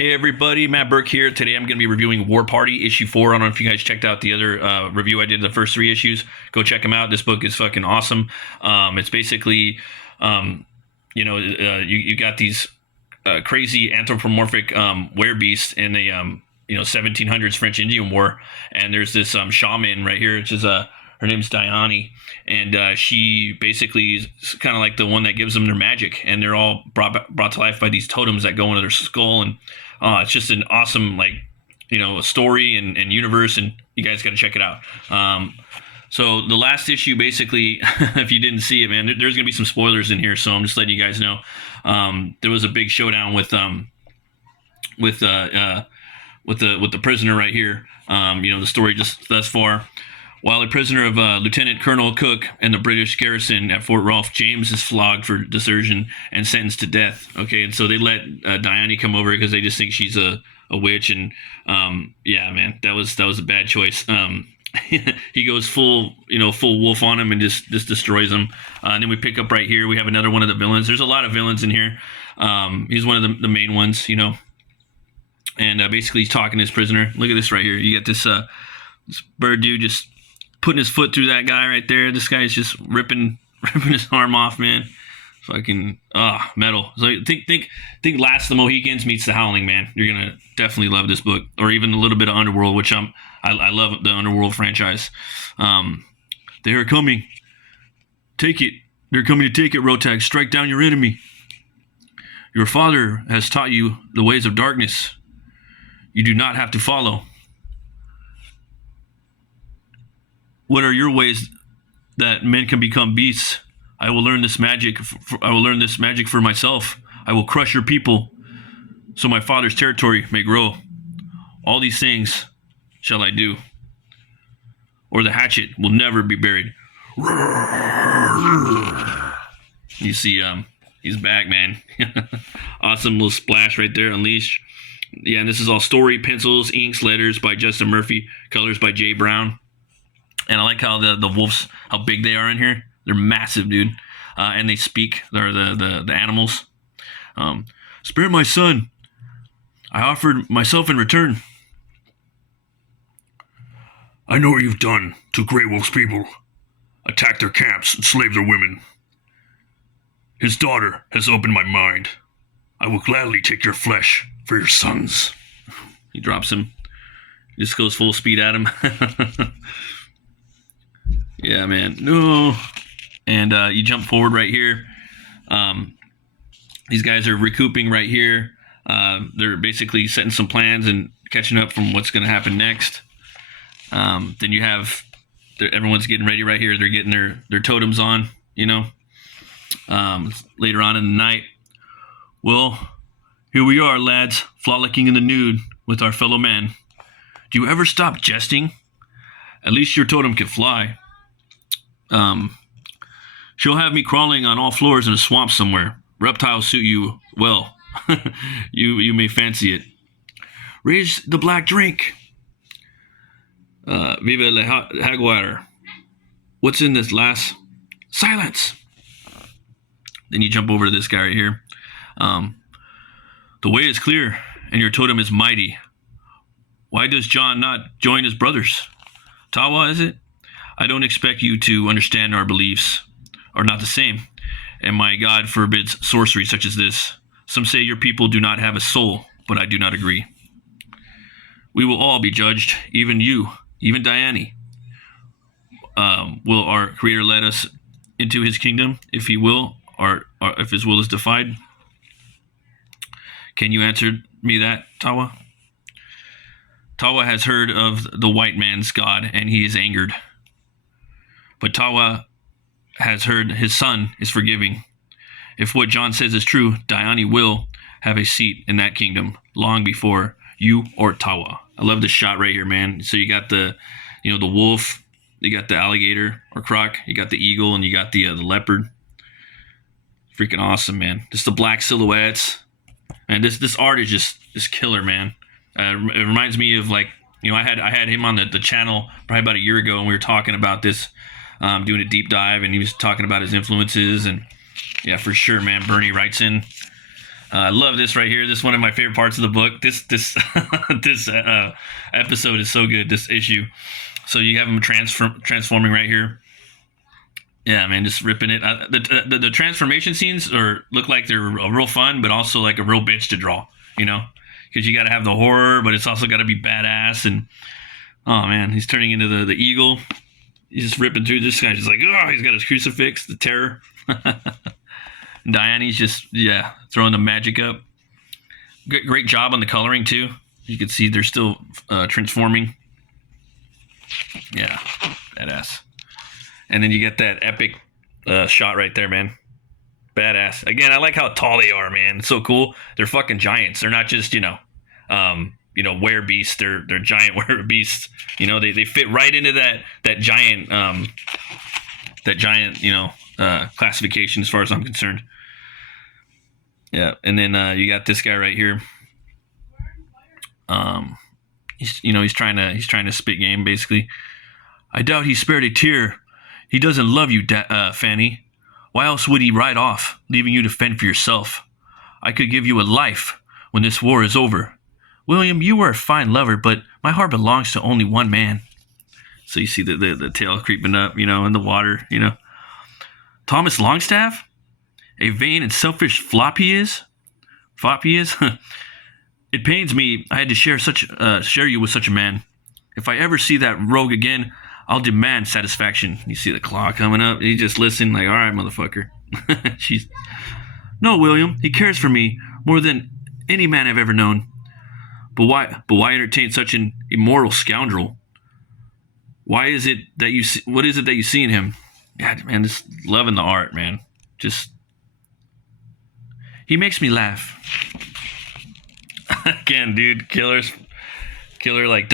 Hey everybody, Matt Burke here. Today I'm going to be reviewing War Party issue 4. I don't know if you guys checked out the other review I did, the first 3 issues. Go check them out. This book is fucking awesome. It's basically, you got these crazy anthropomorphic werebeasts in a 1700s French Indian War, and there's this shaman right here, which is her name's Diane, and she basically is kind of like the one that gives them their magic, and they're all brought to life by these totems that go into their skull, and it's just an awesome story and universe, and you guys got to check it out. So the last issue, basically, if you didn't see it, man, there's gonna be some spoilers in here, so I'm just letting you guys know. There was a big showdown with the prisoner right here. The story just thus far. While a prisoner of Lieutenant Colonel Cook and the British garrison at Fort Rolfe, James is flogged for desertion and sentenced to death. Okay, and so they let Diane come over because they just think she's a witch, and yeah, man, that was a bad choice. He goes full wolf on him and just destroys him. And then we pick up right here. We have another one of the villains. There's a lot of villains in here. He's one of the main ones, and basically he's talking to his prisoner. Look at this right here. You got this bird dude just putting his foot through that guy right there. This guy's just ripping his arm off, man. Fucking metal. So think Last of the Mohicans meets The Howling, man. You're gonna definitely love this book, or even a little bit of Underworld, which I love the Underworld franchise. They are coming. Take it. They're coming to take it, Rotag. Strike down your enemy. Your father has taught you the ways of darkness. You do not have to follow. What are your ways that men can become beasts? I will learn this magic. I will learn this magic for myself. I will crush your people, so my father's territory may grow. All these things shall I do, or the hatchet will never be buried. You see, he's back, man. Awesome little splash right there, Unleash. Yeah, and this is all story, pencils, inks, letters by Justin Murphy, colors by Jay Brown. And I like how the wolves, how big they are in here. They're massive, dude. And they speak. They're the animals. Spare my son. I offered myself in return. I know what you've done to Grey Wolf's people. Attack their camps and slave their women. His daughter has opened my mind. I will gladly take your flesh for your sons. He drops him. He just goes full speed at him. Yeah, man. No. And you jump forward right here. These guys are recouping right here. They're basically setting some plans and catching up from what's going to happen next. Then you have everyone's getting ready right here. They're getting their totems on, later on in the night. Well, here we are, lads, frolicking in the nude with our fellow men. Do you ever stop jesting? At least your totem can fly. She'll have me crawling on all floors in a swamp somewhere. Reptiles suit you well. You may fancy it. Raise the black drink. Viva la Jaguar. What's in this, lass? Silence. Then you jump over to this guy right here. The way is clear, and your totem is mighty. Why does John not join his brothers? Tawa, is it? I don't expect you to understand our beliefs are not the same, and my God forbids sorcery such as this. Some say your people do not have a soul, but I do not agree. We will all be judged, even you, even Diane. Will our Creator let us into his kingdom if he will, or if his will is defied? Can you answer me that, Tawa? Tawa has heard of the white man's God, and he is angered. But Tawa has heard his son is forgiving. If what John says is true, Diane will have a seat in that kingdom long before you or Tawa. I love this shot right here, man. So you got the wolf, you got the alligator or croc, you got the eagle, and you got the leopard. Freaking awesome, man. Just the black silhouettes, and this art is just killer, man. It reminds me of I had him on the channel probably about a year ago, and we were talking about this. Doing a deep dive, and he was talking about his influences, and yeah, for sure, man. Bernie Wrightson, I love this right here. This is one of my favorite parts of the book. This this episode is so good. This issue. So you have him transforming right here. Yeah, man, just ripping it. The transformation scenes look like they're real fun, but also like a real bitch to draw. You know, because you got to have the horror, but it's also got to be badass. And oh man, he's turning into the eagle. He's just ripping through. This guy's just like, oh, he's got his crucifix, the terror. Diane's just throwing the magic up. Great job on the coloring too. You can see they're still transforming. Yeah, badass. And then you get that epic shot right there, man. Badass. Again, I like how tall they are, man. It's so cool. They're fucking giants. They're not just werebeasts. They're giant werebeasts. You know, they fit right into that giant classification as far as I'm concerned. Yeah, and then you got this guy right here. He's trying to spit game basically. I doubt he spared a tear. He doesn't love you, Fanny. Why else would he ride off, leaving you to fend for yourself? I could give you a life when this war is over. William, you were a fine lover, but my heart belongs to only one man. So you see the tail creeping up, in the water, Thomas Longstaff? A vain and selfish flop he is? It pains me I had to share you with such a man. If I ever see that rogue again, I'll demand satisfaction. You see the claw coming up. You just listen like, all right, motherfucker. No, William. He cares for me more than any man I've ever known. But why entertain such an immoral scoundrel? What is it that you see in him? Yeah, man, just loving the art, man. He makes me laugh. Again, dude, killer like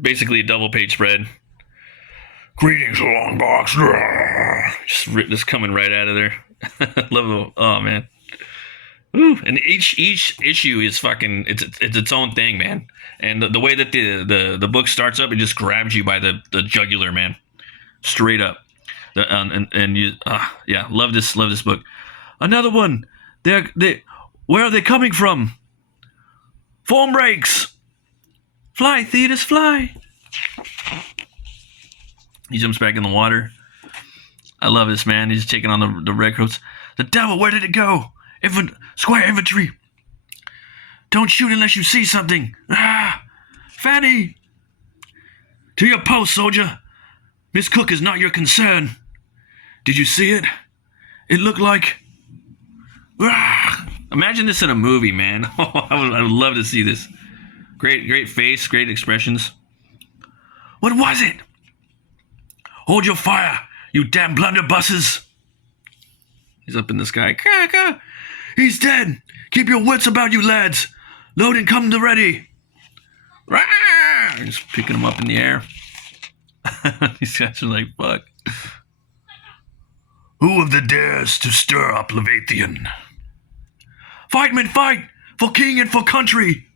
basically a double page spread. Greetings, Longbox. Just coming right out of there. Love it. Oh man. Ooh, and each issue is fucking. It's its own thing, man. And the way that the book starts up, it just grabs you by the jugular, man. Straight up. Love this book. Another one. Where are they coming from? Foam breaks. Fly, Thetis, fly. He jumps back in the water. I love this, man. He's taking on the redcoats. The devil, where did it go? Squire infantry. Don't shoot unless you see something. Fanny. To your post, soldier. Miss Cook is not your concern. Did you see it? It looked like... Imagine this in a movie, man. I would love to see this. Great face, great expressions. What was it? Hold your fire, you damn blunderbusses. He's up in the sky. Caca. He's dead. Keep your wits about you, lads. Load and come to ready. Just picking him up in the air. These guys are like, fuck. Who of the dares to stir up Leviathan? Fight, men, fight! For king and for country!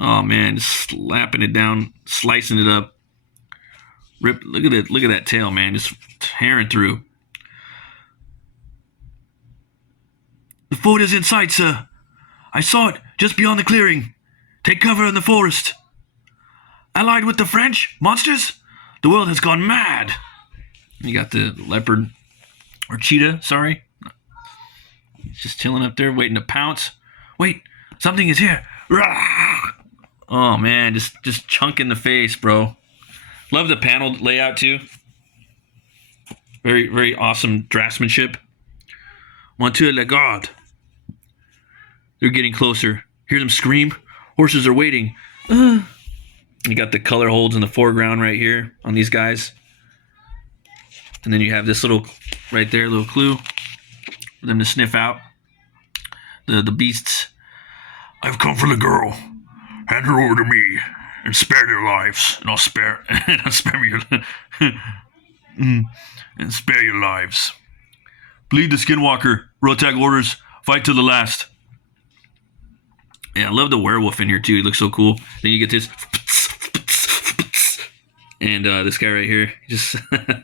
Oh, man, just slapping it down, slicing it up. Rip! Look at that tail, man, just tearing through. The fort is in sight, sir. I saw it just beyond the clearing. Take cover in the forest. Allied with the French monsters? The world has gone mad. You got the leopard, or cheetah, sorry. He's just chilling up there, waiting to pounce. Wait, something is here. Oh, man, just chunk in the face, bro. Love the panel layout, too. Very, very awesome draftsmanship. Monsieur Lagarde. They're getting closer. Hear them scream? Horses are waiting. You got the color holds in the foreground right here on these guys. And then you have this little, right there, little clue for them to sniff out the beasts. I've come for the girl. Hand her over to me and spare their lives. And I'll spare your and spare your lives. Bleed the Skinwalker. Rotak orders. Fight to the last. Yeah, I love the werewolf in here too. He looks so cool. Then you get this. And this guy right here, this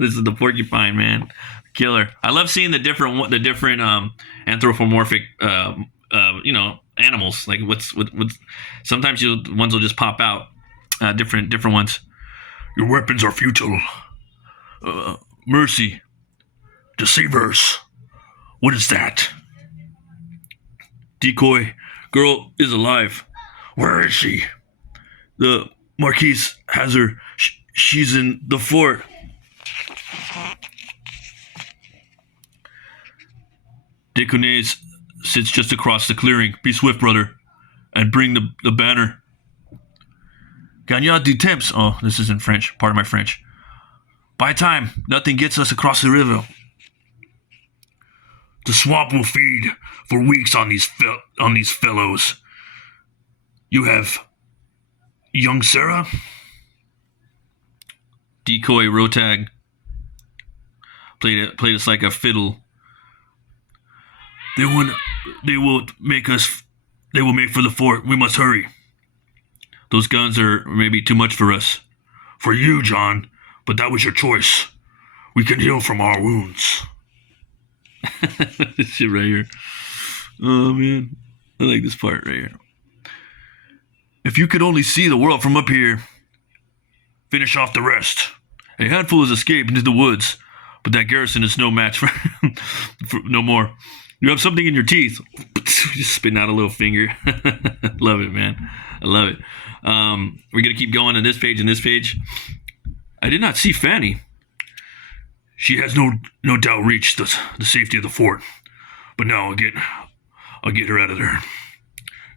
is the porcupine, man, killer. I love seeing the different anthropomorphic animals. Like what sometimes ones will just pop out, different ones. Your weapons are futile. Mercy. Deceivers. What is that? Decoy. Girl is alive. Where is she? The Marquise has her. She's in the fort. Decones sits just across the clearing. Be swift, brother, and bring the banner. Gagnard du temps. Oh, this is in French. Pardon my French. By time, nothing gets us across the river. The swamp will feed for weeks on these fellows. You have young Sarah? Decoy Rotag played us like a fiddle. They will make for the fort. We must hurry. Those guns are maybe too much for us. For you, John, but that was your choice. We can heal from our wounds. This shit right here. Oh man, I like this part right here. If you could only see the world from up here, finish off the rest. A handful has escaped into the woods, but that garrison is no match for no more. You have something in your teeth. Just spitting out a little finger. Love it, man. I love it. We're going to keep going on this page and this page. I did not see Fanny. She has no doubt reached the safety of the fort. But now I'll get her out of there.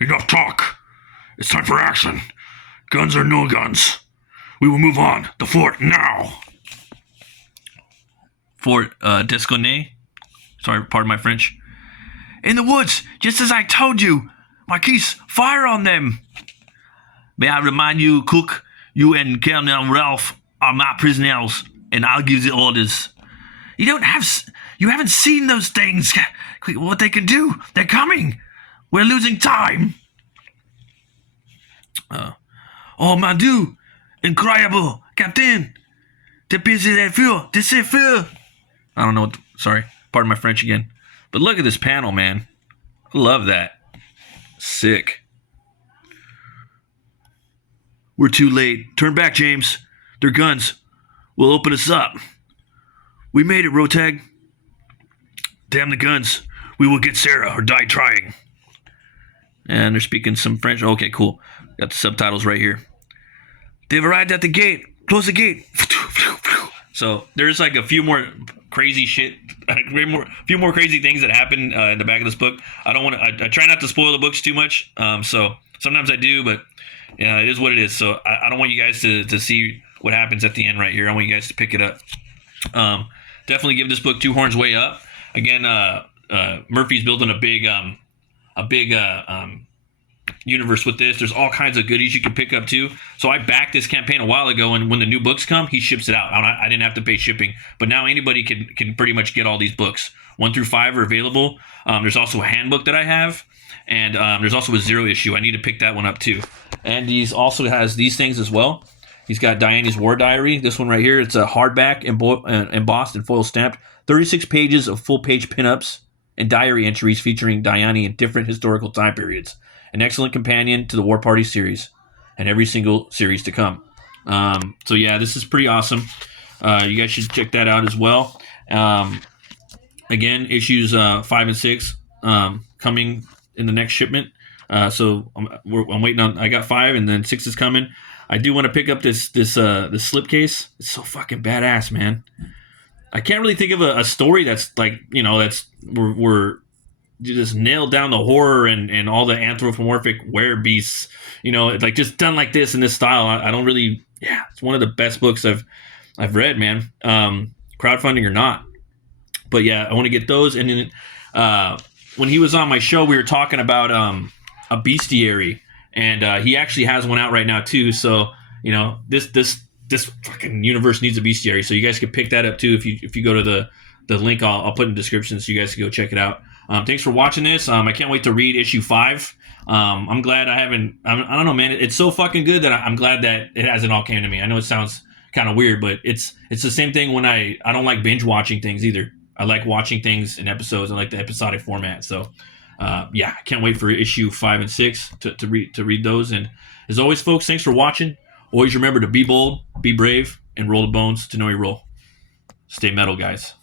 Enough talk. It's time for action. Guns or no guns. We will move on. The fort now. Fort Desconnet. Sorry, pardon my French. In the woods, just as I told you. Marquise, fire on them. May I remind you, Cook, you and Colonel Ralph are my prisoners, and I'll give the orders. You haven't seen those things. What they can do. They're coming. We're losing time. Oh, mon Dieu. Incroyable. Captain. De feu. I don't know. Sorry. Pardon my French again. But look at this panel, man. I love that. Sick. We're too late. Turn back, James. Their guns will open us up. We made it, Rotag. Damn the guns. We will get Sarah or die trying. And they're speaking some French. Okay, cool. Got the subtitles right here. They've arrived at the gate. Close the gate. So there's like a few more crazy shit, a few more crazy things that happen in the back of this book. I try not to spoil the books too much. So sometimes I do, but it is what it is. So I don't want you guys to see what happens at the end right here. I want you guys to pick it up. Definitely give this book 2 horns way up. Again, Murphy's building a big universe with this. There's all kinds of goodies you can pick up too. So I backed this campaign a while ago, and when the new books come, he ships it out. I didn't have to pay shipping, but now anybody can pretty much get all these books. 1 through 5 are available. There's also a handbook that I have, and there's also a 0 issue. I need to pick that one up too. And he's also has these things as well. He's got Diane's War Diary. This one right here, it's a hardback embossed and foil stamped. 36 pages of full-page pinups and diary entries featuring Diane in different historical time periods. An excellent companion to the War Party series and every single series to come. So yeah, this is pretty awesome. You guys should check that out as well. Again, issues 5 and 6 coming in the next shipment. So I'm waiting on. I got 5 and then 6 is coming. I do want to pick up this slipcase. It's so fucking badass, man. I can't really think of a story that's like, we're just nailed down the horror and all the anthropomorphic werebeasts, like just done like this in this style. I don't really, it's one of the best books I've read, man. Crowdfunding or not. But yeah, I want to get those. And then when he was on my show, we were talking about a bestiary. And he actually has one out right now too. So this fucking universe needs a bestiary. So you guys can pick that up too if you go to the link I'll put in the description so you guys can go check it out. Thanks for watching this. I can't wait to read issue 5. I'm glad I don't know, man. It's so fucking good that I'm glad that it hasn't all came to me. I know it sounds kind of weird, but it's the same thing when I don't like binge watching things either. I like watching things in episodes. I like the episodic format. So Yeah, I can't wait for issue 5 and 6 to read those. And as always, folks, thanks for watching. Always remember to be bold, be brave, and roll the bones to know your role. Stay metal, guys.